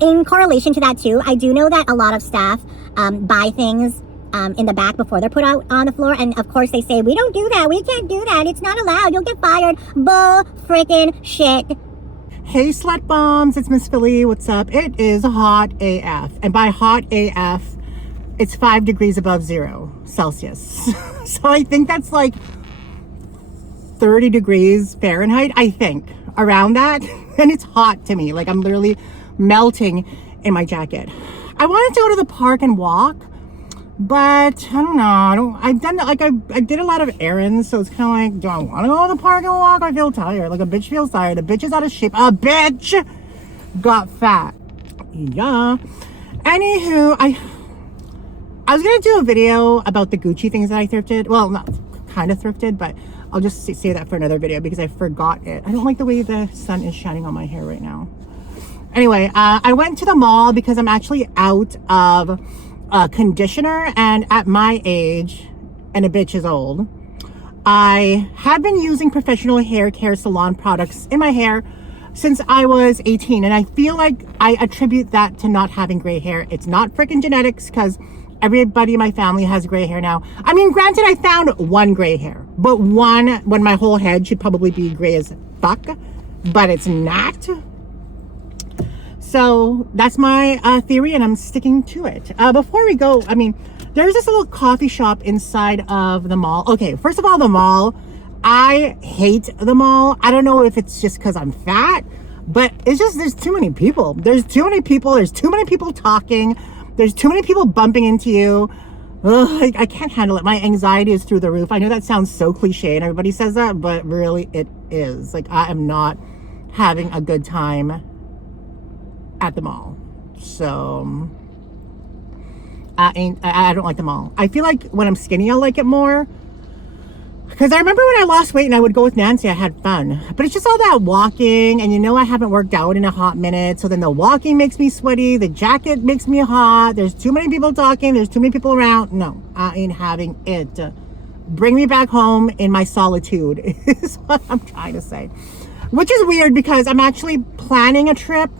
In correlation to that too, I do know that a lot of staff buy things in the back before they're put out on the floor, and of course they say, we don't do that, we can't do that, it's not allowed, you'll get fired. Bull freaking shit. Hey slut bombs, it's Msfili. What's up? It is hot AF, and by hot AF, it's 5 degrees above 0 Celsius. So I think that's like 30 degrees Fahrenheit, I think, around that. And it's hot to me, like I'm literally melting in my jacket. I wanted to go to the park and walk, but I don't know. I did a lot of errands, so it's kind of like, do I want to go to the park and walk? I feel tired. Like a bitch feels tired. A bitch is out of shape. A bitch got fat. Yeah. Anywho, I was gonna do a video about the Gucci things that I thrifted. Well, not kind of thrifted, but I'll just say that for another video because I forgot it. I don't like the way the sun is shining on my hair right now. Anyway, I went to the mall because I'm actually out of conditioner, and at my age, and a bitch is old, I have been using professional hair care salon products in my hair since I was 18, and I feel like I attribute that to not having gray hair. It's not freaking genetics, because everybody in my family has gray hair now. I mean, granted, I found one gray hair, but one when my whole head should probably be gray as fuck, but it's not. So that's my theory, and I'm sticking to it. Before we go, I mean, there's this little coffee shop inside of the mall. Okay, first of all, the mall, I hate the mall. I don't know if it's just because I'm fat, but it's just, there's too many people. There's too many people. There's too many people talking. There's too many people bumping into you. Ugh, I can't handle it. My anxiety is through the roof. I know that sounds so cliche and everybody says that, but really it is. Like, I am not having a good time at the mall. So I don't like the mall. I feel like when I'm skinny, I'll like it more. Because I remember when I lost weight and I would go with Nancy, I had fun. But it's just all that walking, and you know I haven't worked out in a hot minute, so then the walking makes me sweaty, the jacket makes me hot, there's too many people talking, there's too many people around. No, I ain't having it. Bring me back home in my solitude is what I'm trying to say. Which is weird because I'm actually planning a trip,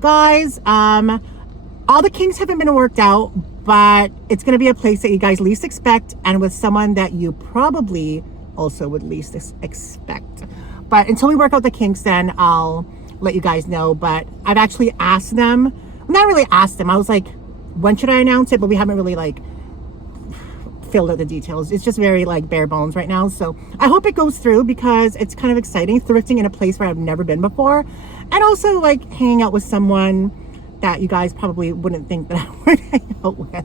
guys. All the kinks haven't been worked out, but it's going to be a place that you guys least expect, and with someone that you probably also would least expect. But until we work out the kinks, then I'll let you guys know. But I've actually asked them, not really asked them, I was like, when should I announce it? But we haven't really like filled out the details. It's just very like bare bones right now. So I hope it goes through because it's kind of exciting, thrifting in a place where I've never been before, and also like hanging out with someone that you guys probably wouldn't think that I would hang out with.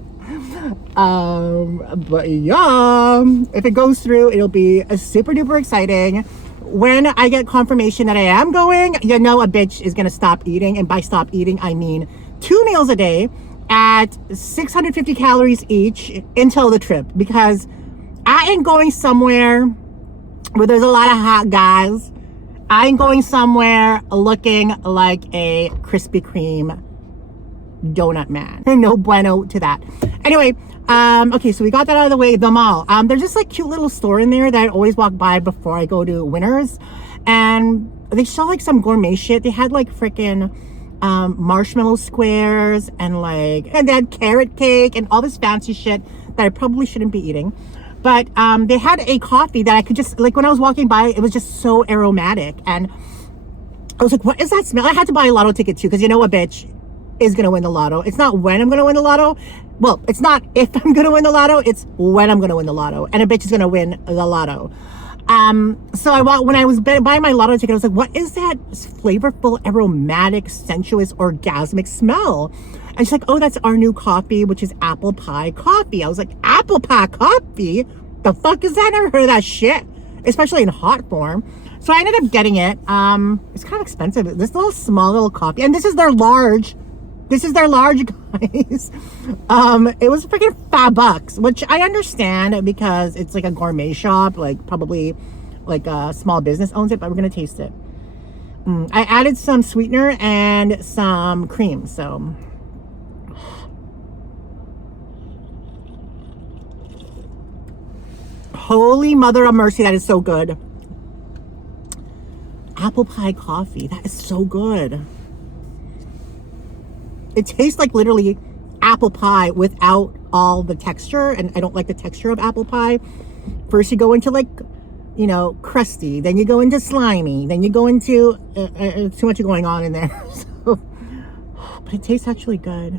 But yeah, if it goes through, it'll be super duper exciting. When I get confirmation that I am going, you know a bitch is gonna stop eating, and by stop eating I mean 2 meals a day at 650 calories each until the trip, because I ain't going somewhere where there's a lot of hot guys. I ain't going somewhere looking like a Krispy Kreme donut man. No bueno to that. Anyway, okay, so we got that out of the way. The mall, there's just like cute little store in there that I always walk by before I go to Winners, and they sell like some gourmet shit. They had like freaking marshmallow squares, and they had carrot cake and all this fancy shit that I probably shouldn't be eating. But they had a coffee that I could just, like, when I was walking by, it was just so aromatic, and I was like, what is that smell? I had to buy a lotto ticket too, because you know what, bitch is gonna win the lotto. It's not when I'm gonna win the lotto. Well, it's not if I'm gonna win the lotto, it's when I'm gonna win the lotto, and a bitch is gonna win the lotto. So when I was buying my lotto ticket, I was like, what is that flavorful, aromatic, sensuous, orgasmic smell? And she's like, oh, that's our new coffee, which is apple pie coffee. I was like, apple pie coffee? The fuck is that? I never heard of that shit, especially in hot form. So I ended up getting it. It's kind of expensive. This small little coffee, and this is their large. This is their large, guys. It was freaking $5, which I understand because it's like a gourmet shop, like probably like a small business owns it, but we're gonna taste it. I added some sweetener and some cream, so. Holy mother of mercy, that is so good. Apple pie coffee, that is so good. It tastes like literally apple pie without all the texture, and I don't like the texture of apple pie. First you go into like, you know, crusty, then you go into slimy, then you go into too much going on in there. So, but it tastes actually good.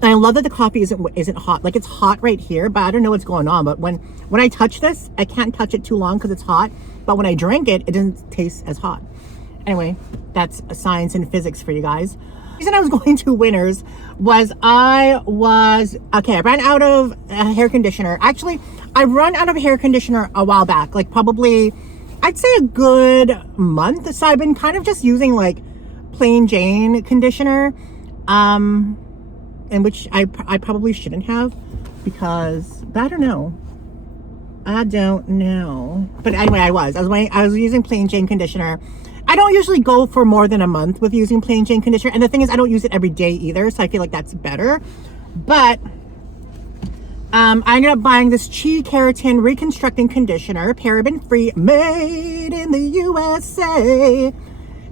And I love that the coffee isn't hot. Like, it's hot right here, but I don't know what's going on. But when I touch this, I can't touch it too long because it's hot. But when I drink it, it doesn't taste as hot. Anyway, that's science and physics for you guys. The reason I was going to Winners was I ran out of hair conditioner. Actually, I run out of hair conditioner a while back, like probably, I'd say a good month. So I've been kind of just using like plain Jane conditioner, and which I probably shouldn't have, because I don't know. But anyway, I was using plain Jane conditioner. I don't usually go for more than a month with using plain Jane conditioner. And the thing is, I don't use it every day either. So I feel like that's better. But I ended up buying this Chi Keratin Reconstructing Conditioner, paraben-free, made in the USA.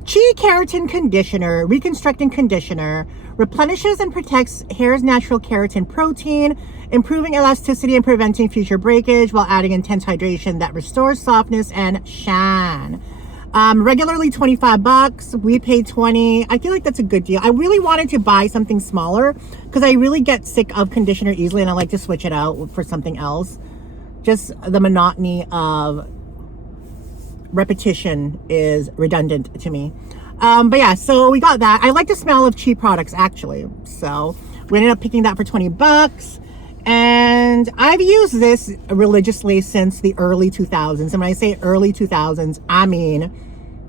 Chi Keratin Conditioner, Reconstructing Conditioner, replenishes and protects hair's natural keratin protein, improving elasticity and preventing future breakage while adding intense hydration that restores softness and shine. Regularly $25, we paid $20. I feel like that's a good deal. I really wanted to buy something smaller because I really get sick of conditioner easily, and I like to switch it out for something else. Just the monotony of repetition is redundant to me. But yeah, so we got that. I like the smell of cheap products, actually. So we ended up picking that for $20. And I've used this religiously since the early 2000s. And when I say early 2000s, I mean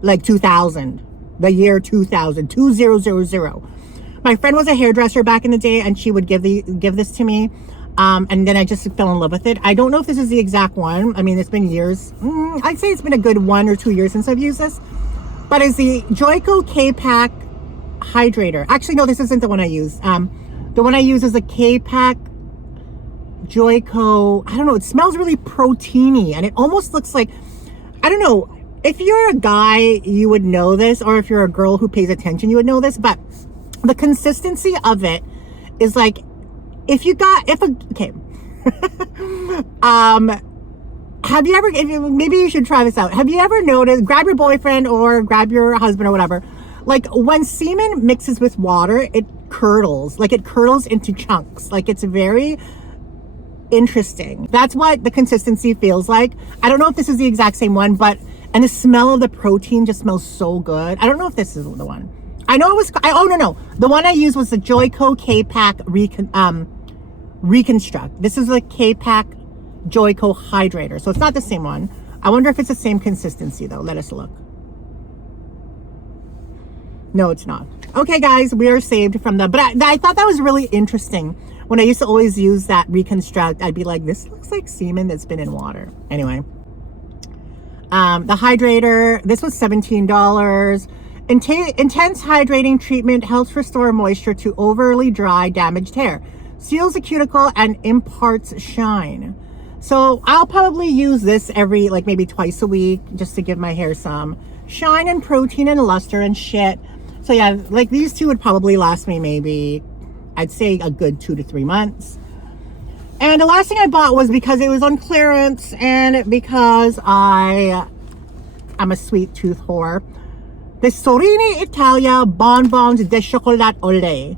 like 2000, the year 2000, 2000. My friend was a hairdresser back in the day, and she would give this to me. And then I just fell in love with it. I don't know if this is the exact one. I mean, it's been years. I'd say it's been a good 1 or 2 years since I've used this. But it's the Joico K-Pack Hydrator. Actually, no, this isn't the one I use. The one I use is a K-Pack Joico. I don't know. It smells really proteiny, and it almost looks like, I don't know. If you're a guy, you would know this, or if you're a girl who pays attention, you would know this. But the consistency of it is like, have you ever, maybe you should try this out. Have you ever noticed, grab your boyfriend or grab your husband or whatever, like when semen mixes with water, it curdles, like it curdles into chunks. Like, it's very interesting. That's what the consistency feels like. I don't know if this is the exact same one, and the smell of the protein just smells so good. I don't know if this is the one. I know it was, no. The one I used was the Joico K-Pack Reconstruct. This is the K-Pack Joico Hydrator. So it's not the same one. I wonder if it's the same consistency though. Let us look. No, it's not. Okay, guys, we are saved from the, but I thought that was really interesting. When I used to always use that Reconstruct, I'd be like, this looks like semen that's been in water. Anyway, the hydrator, this was $17. Intense hydrating treatment helps restore moisture to overly dry, damaged hair, seals the cuticle, and imparts shine. So I'll probably use this every, like, maybe twice a week, just to give my hair some shine and protein and luster and shit. So yeah, like these two would probably last me maybe, I'd say a good 2 to 3 months. And the last thing I bought was because it was on clearance and because I'm a sweet tooth whore. The Sorini Italia Bonbons de Chocolat au lait.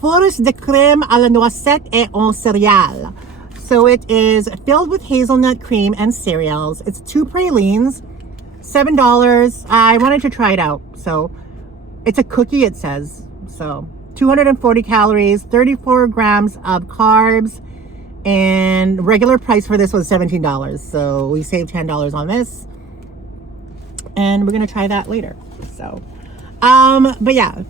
Fours de crème à la noisette et en céréales. So it is filled with hazelnut cream and cereals. It's 2 pralines, $7. I wanted to try it out. So it's a cookie, it says. So 240 calories, 34 grams of carbs, and regular price for this was $17. So we saved $10 on this. And we're going to try that later. So, but yeah.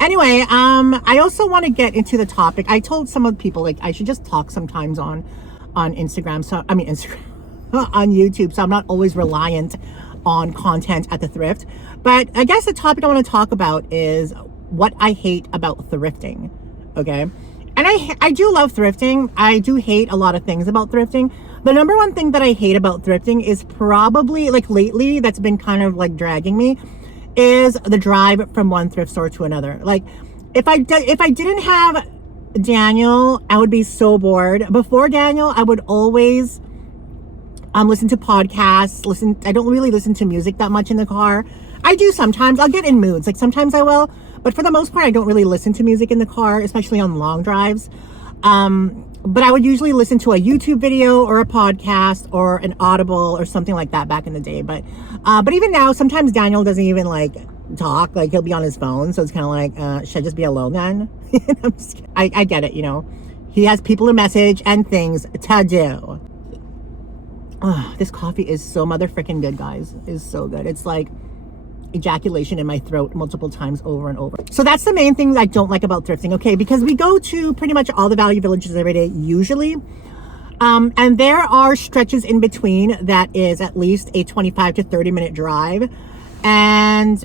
Anyway, I also want to get into the topic. I told some of the people, like, I should just talk sometimes on Instagram. So, I mean, Instagram, on YouTube. So I'm not always reliant on content at the thrift. But I guess the topic I want to talk about is what I hate about thrifting. Okay. And I do love thrifting. I do hate a lot of things about thrifting. The number one thing that I hate about thrifting is probably, like, lately, that's been kind of like dragging me, is the drive from one thrift store to another. Like, if I didn't have Daniel, I would be so bored. Before Daniel, I would always listen to podcasts. I don't really listen to music that much in the car. I do sometimes. I'll get in moods. Like, sometimes I will, but for the most part, I don't really listen to music in the car, especially on long drives. But I would usually listen to a YouTube video or a podcast or an Audible or something like that back in the day. But even now, sometimes Daniel doesn't even like talk. Like, he'll be on his phone. So it's kind of like, should I just be alone then? I get it, you know. He has people to message and things to do. Oh, this coffee is so motherfucking good, guys. It's so good. It's like ejaculation in my throat multiple times over and over. So that's the main thing I don't like about thrifting, okay? Because we go to pretty much all the value villages every day, usually. And there are stretches in between that is at least a 25 to 30 minute drive. And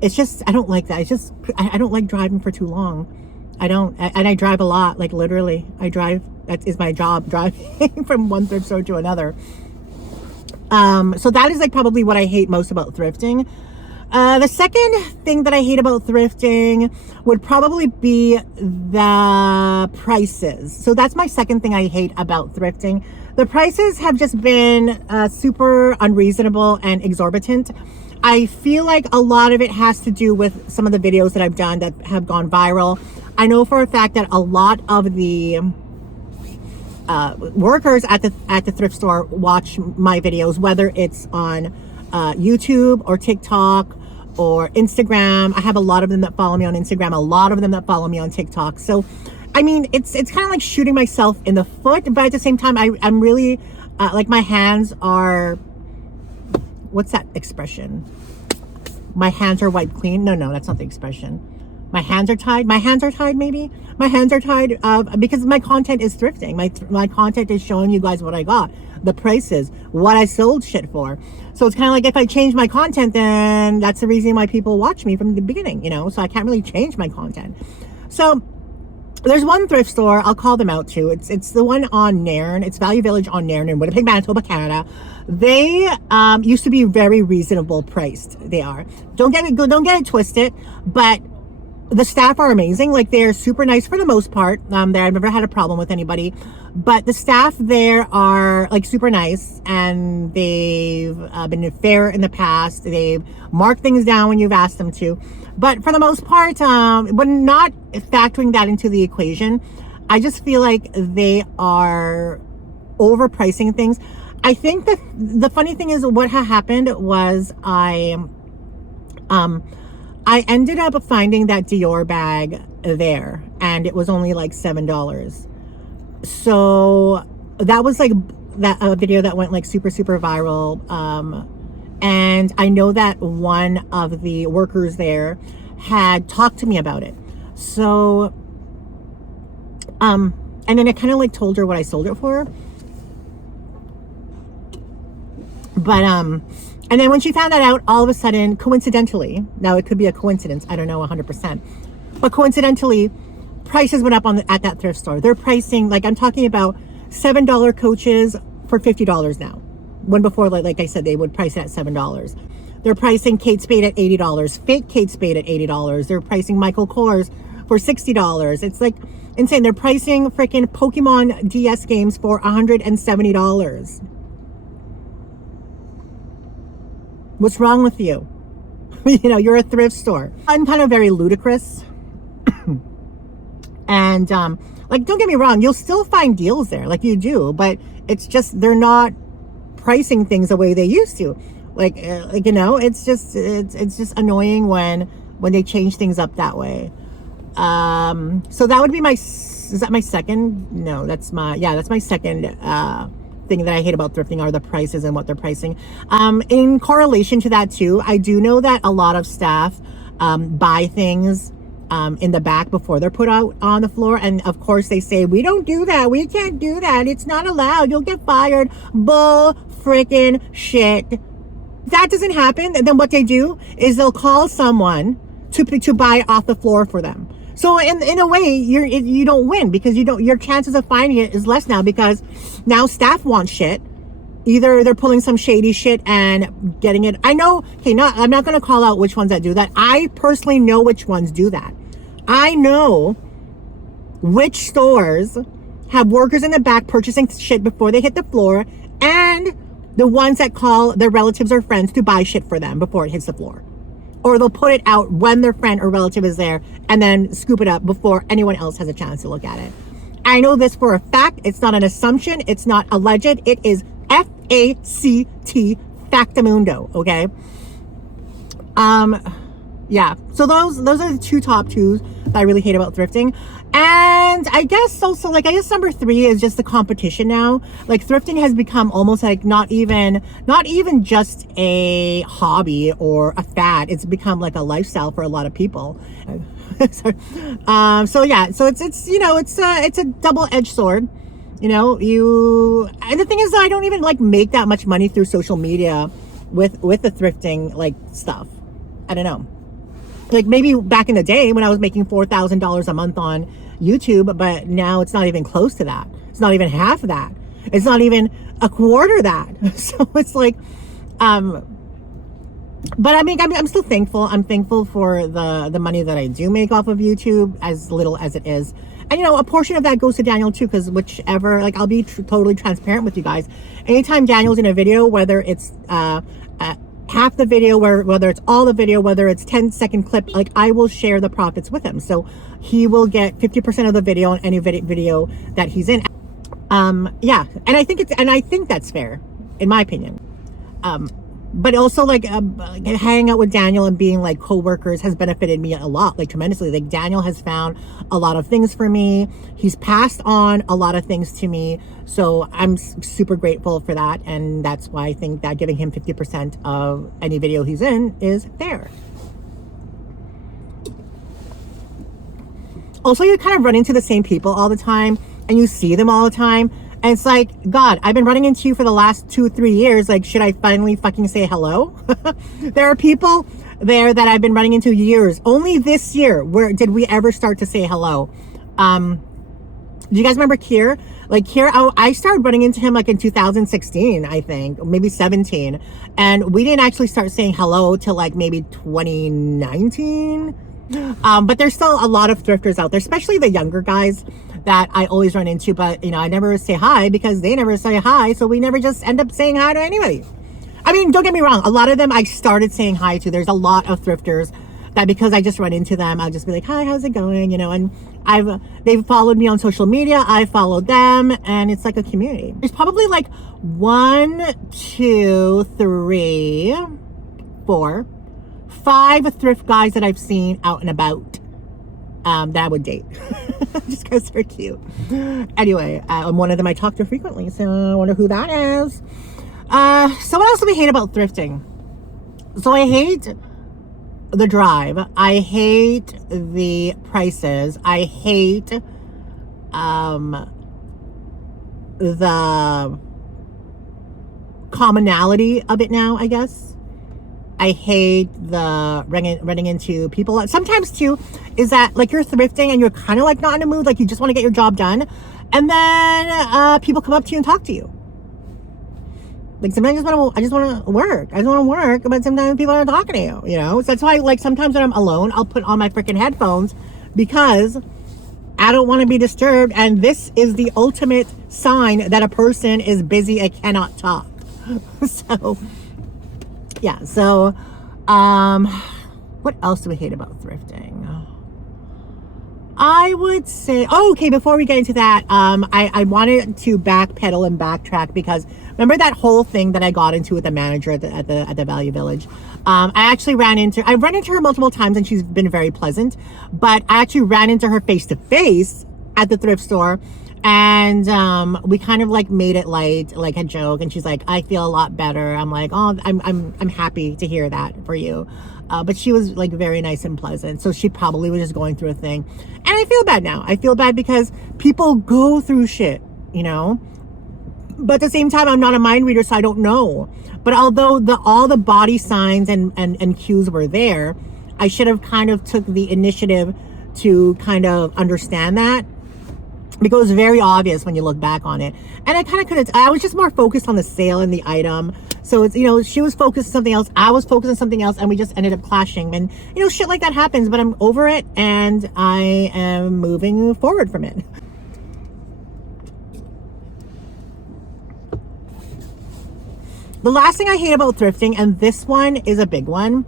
it's just, I don't like that. It's just, I don't like driving for too long. And I drive a lot, like literally. I drive, that is my job, driving from one thrift store to another. So that is like probably what I hate most about thrifting. The second thing that I hate about thrifting would probably be the prices. So that's my second thing I hate about thrifting. The prices have just been super unreasonable and exorbitant. I feel like a lot of it has to do with some of the videos that I've done that have gone viral. I know for a fact that a lot of the workers at the thrift store watch my videos, whether it's on YouTube or TikTok or Instagram. I have a lot of them that follow me on Instagram, a lot of them that follow me on TikTok. So, I mean, it's kind of like shooting myself in the foot, but at the same time, I'm really, like, my hands are, what's that expression? My hands are wiped clean. No, that's not the expression. My hands are tied. My hands are tied, maybe. My hands are tied because my content is thrifting. My content is showing you guys what I got, the prices, what I sold shit for. So it's kind of like if I change my content, then that's the reason why people watch me from the beginning, you know? So I can't really change my content. So there's one thrift store, I'll call them out too. It's the one on Nairn. It's Value Village on Nairn in Winnipeg, Manitoba, Canada. They used to be very reasonable priced. They are. Don't get it twisted, but the staff are amazing. Like, they're super nice for the most part. I've never had a problem with anybody, but the staff there are like super nice, and they've been fair in the past. They've marked things down when you've asked them to, but for the most part, when not factoring that into the equation, I just feel like they are overpricing things. I think that the funny thing is what had happened was I ended up finding that Dior bag there, and it was only like $7. So that was like that video that went like super viral. And I know that one of the workers there had talked to me about it. So, and then I kind of like told her what I sold it for. But, and then when she found that out, all of a sudden, coincidentally, now it could be a coincidence, I don't know 100%, but coincidentally, prices went up at that thrift store. They're pricing, like, I'm talking about $7 coaches for $50 now. When before, like I said, they would price it at $7. They're pricing Kate Spade at $80, fake Kate Spade at $80. They're pricing Michael Kors for $60. It's like insane. They're pricing freaking Pokemon DS games for $170. What's wrong with you? You know, you're a thrift store. I'm kind of very ludicrous. And, like, don't get me wrong, you'll still find deals there, like you do, but it's just, they're not pricing things the way they used to. Like, you know, it's just annoying when they change things up that way. So that would be is that my second? No, that's my second, thing that I hate about thrifting are the prices and what they're pricing. In correlation to that too, I do know that a lot of staff buy things in the back before they're put out on the floor, and of course they say, we don't do that, we can't do that, it's not allowed, you'll get fired. Bull freaking shit. That doesn't happen, and then what they do is they'll call someone to buy off the floor for them. So in a way, you don't win, because your chances of finding it is less now, because now staff want shit either they're pulling some shady shit and getting it. I know, okay, I'm not going to call out which ones that do that. I personally know which ones do that. I know which stores have workers in the back purchasing shit before they hit the floor, and the ones that call their relatives or friends to buy shit for them before it hits the floor. Or they'll put it out when their friend or relative is there and then scoop it up before anyone else has a chance to look at it. I know this for a fact. It's not an assumption. It's not alleged. It is FACT, factamundo, okay? Yeah, so those are the two top twos that I really hate about thrifting. And I guess also, like, I guess number 3 is just the competition now. Like, thrifting has become almost like not even just a hobby or a fad. It's become like a lifestyle for a lot of people. So yeah, so it's you know, it's a double-edged sword. You know, and the thing is, I don't even like make that much money through social media with the thrifting like stuff. I don't know. Like maybe back in the day when I was making $4,000 a month on YouTube, but now it's not even close to that. It's not even half of that. It's not even a quarter of that. So it's like, but I mean, I'm still thankful. I'm thankful for the money that I do make off of YouTube, as little as it is. And, you know, a portion of that goes to Daniel too, because whichever, like, I'll be totally transparent with you guys. Anytime Daniel's in a video, whether it's half the video, whether it's all the video, whether it's 10-second clip, like, I will share the profits with him. So he will get 50% of the video on any video that he's in. Yeah, and I think that's fair, in my opinion. But also, like, hanging out with Daniel and being like co-workers has benefited me a lot, like tremendously. Like, Daniel has found a lot of things for me. He's passed on a lot of things to me. So I'm super grateful for that. And that's why I think that giving him 50% of any video he's in is fair. Also, you kind of run into the same people all the time and you see them all the time. And it's like, God, I've been running into you for the last 2-3 years. Like, should I finally fucking say hello? There are people there that I've been running into years. Only this year, where did we ever start to say hello? Do you guys remember Kier? Like, Kier, I started running into him like in 2016, I think, maybe 17. And we didn't actually start saying hello till like maybe 2019. But there's still a lot of thrifters out there, especially the younger guys that I always run into. But, you know, I never say hi because they never say hi. So we never just end up saying hi to anybody. I mean, don't get me wrong. A lot of them I started saying hi to. There's a lot of thrifters that because I just run into them, I'll just be like, hi, how's it going? You know, and they've followed me on social media. I followed them, and it's like a community. There's probably like 1, 2, 3, 4, 5 thrift guys that I've seen out and about that I would date just because they're cute. Anyway, one of them I talk to frequently, so I wonder who that is. So what else do we hate about thrifting? So I hate the drive. I hate the prices. I hate the commonality of it now, I guess. I hate the running into people. Sometimes too is that like you're thrifting and you're kind of like not in a mood, like you just want to get your job done, and then people come up to you and talk to you. Like sometimes I just want to work, but sometimes people aren't talking to you, you know? So that's why, like, sometimes when I'm alone, I'll put on my freaking headphones because I don't want to be disturbed. And this is the ultimate sign that a person is busy and cannot talk. So, yeah. So, what else do we hate about thrifting? I would say, okay, before we get into that, I wanted to backpedal and backtrack because remember that whole thing that I got into with the manager at the Value Village? I've run into her multiple times and she's been very pleasant, but I actually ran into her face to face at the thrift store, and we kind of like made it light, like a joke, and she's like, I feel a lot better. I'm like, oh, I'm happy to hear that for you. But she was like very nice and pleasant. So she probably was just going through a thing. And I feel bad now. I feel bad because people go through shit, you know? But at the same time, I'm not a mind reader, so I don't know. But although all the body signs and cues were there, I should have kind of took the initiative to kind of understand that. because it was very obvious when you look back on it. And I kind of could have, I was just more focused on the sale and the item. So it's, you know, she was focused on something else, I was focused on something else, and we just ended up clashing. And, you know, shit like that happens, but I'm over it and I am moving forward from it. The last thing I hate about thrifting, and this one is a big one,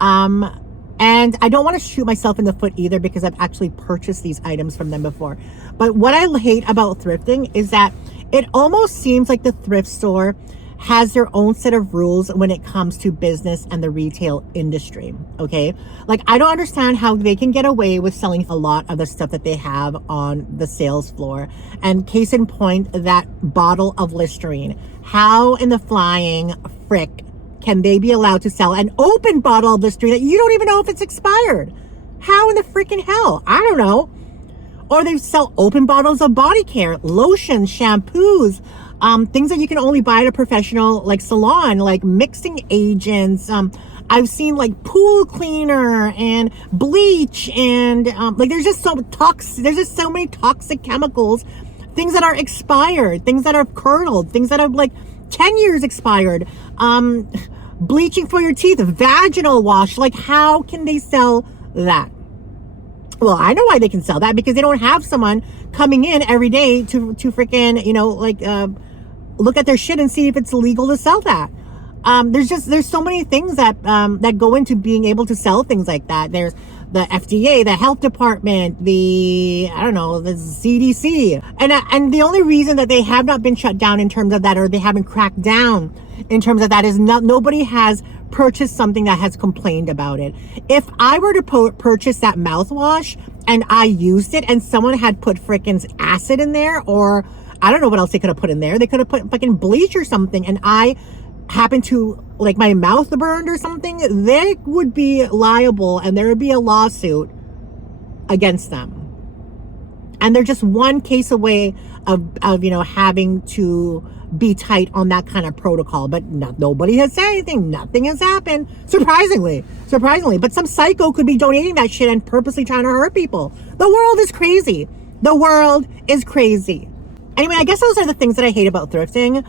and I don't want to shoot myself in the foot either because I've actually purchased these items from them before. But what I hate about thrifting is that it almost seems like the thrift store has their own set of rules when it comes to business and the retail industry, okay? Like, I don't understand how they can get away with selling a lot of the stuff that they have on the sales floor. And case in point, that bottle of Listerine. How in the flying frick can they be allowed to sell an open bottle of Listerine that you don't even know if it's expired? How in the freaking hell? I don't know. Or they sell open bottles of body care, lotions, shampoos, things that you can only buy at a professional like salon, like mixing agents. I've seen like pool cleaner and bleach and like there's just so many toxic chemicals, things that are expired, things that are curdled, things that are like 10 years expired, bleaching for your teeth, vaginal wash. Like, how can they sell that? Well, I know why they can sell that, because they don't have someone coming in every day to freaking, you know, like, look at their shit and see if it's legal to sell that. There's so many things that go into being able to sell things like that. There's the FDA, the health department, the CDC. And the only reason that they have not been shut down in terms of that, or they haven't cracked down in terms of that, is nobody has purchased something that has complained about it. If I were to purchase that mouthwash and I used it and someone had put frickin' acid in there, or I don't know what else they could have put in there. They could have put fucking bleach or something, and I happen to, like, my mouth burned or something, they would be liable and there would be a lawsuit against them. And they're just one case away of you know, having to be tight on that kind of protocol. But nobody has said anything. Nothing has happened. Surprisingly. But some psycho could be donating that shit and purposely trying to hurt people. The world is crazy. The world is crazy. Anyway, I guess those are the things that I hate about thrifting.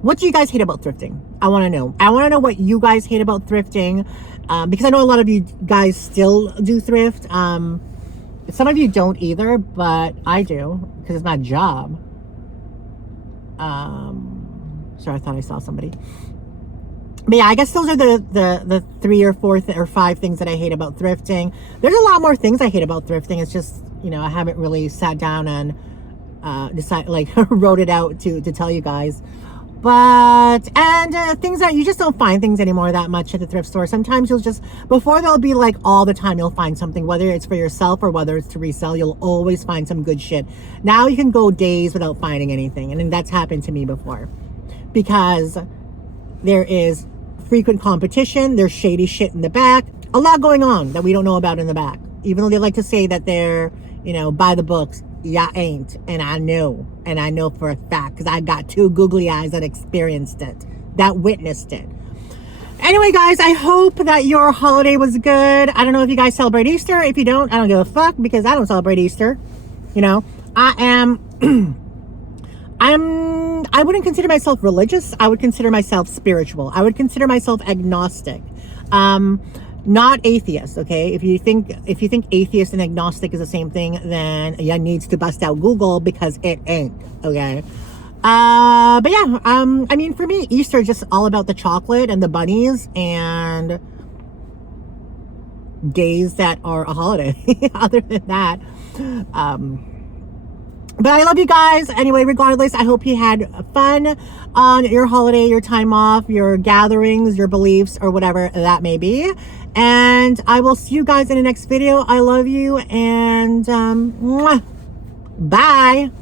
What do you guys hate about thrifting? I want to know. I want to know what you guys hate about thrifting, because I know a lot of you guys still do thrift. Some of you don't either, but I do, because it's my job. Sorry, I thought I saw somebody. But yeah, I guess those are the 3 or 4 or 5 things that I hate about thrifting. There's a lot more things I hate about thrifting. It's just, you know, I haven't really sat down and wrote it out to tell you guys. But, things that you just don't find things anymore that much at the thrift store. Sometimes you'll just, before they'll be like all the time, you'll find something, whether it's for yourself or whether it's to resell, you'll always find some good shit. Now you can go days without finding anything. And that's happened to me before, because there is frequent competition. There's shady shit in the back, a lot going on that we don't know about in the back, even though they like to say that they're, you know, by the books. Yeah, ain't. And I know for a fact, because I got 2 googly eyes that experienced it, that witnessed it. Anyway, guys, I hope that your holiday was good. I don't know if you guys celebrate Easter. If you don't, I don't give a fuck, because I don't celebrate Easter. You know, I wouldn't consider myself religious. I would consider myself spiritual. I would consider myself agnostic. Not atheist, okay? If you think atheist and agnostic is the same thing, then you needs to bust out Google, because it ain't, okay? But yeah, I mean, for me, Easter is just all about the chocolate and the bunnies and days that are a holiday. Other than that, but I love you guys. Anyway, regardless, I hope you had fun on your holiday, your time off, your gatherings, your beliefs, or whatever that may be. And I will see you guys in the next video. I love you, and bye.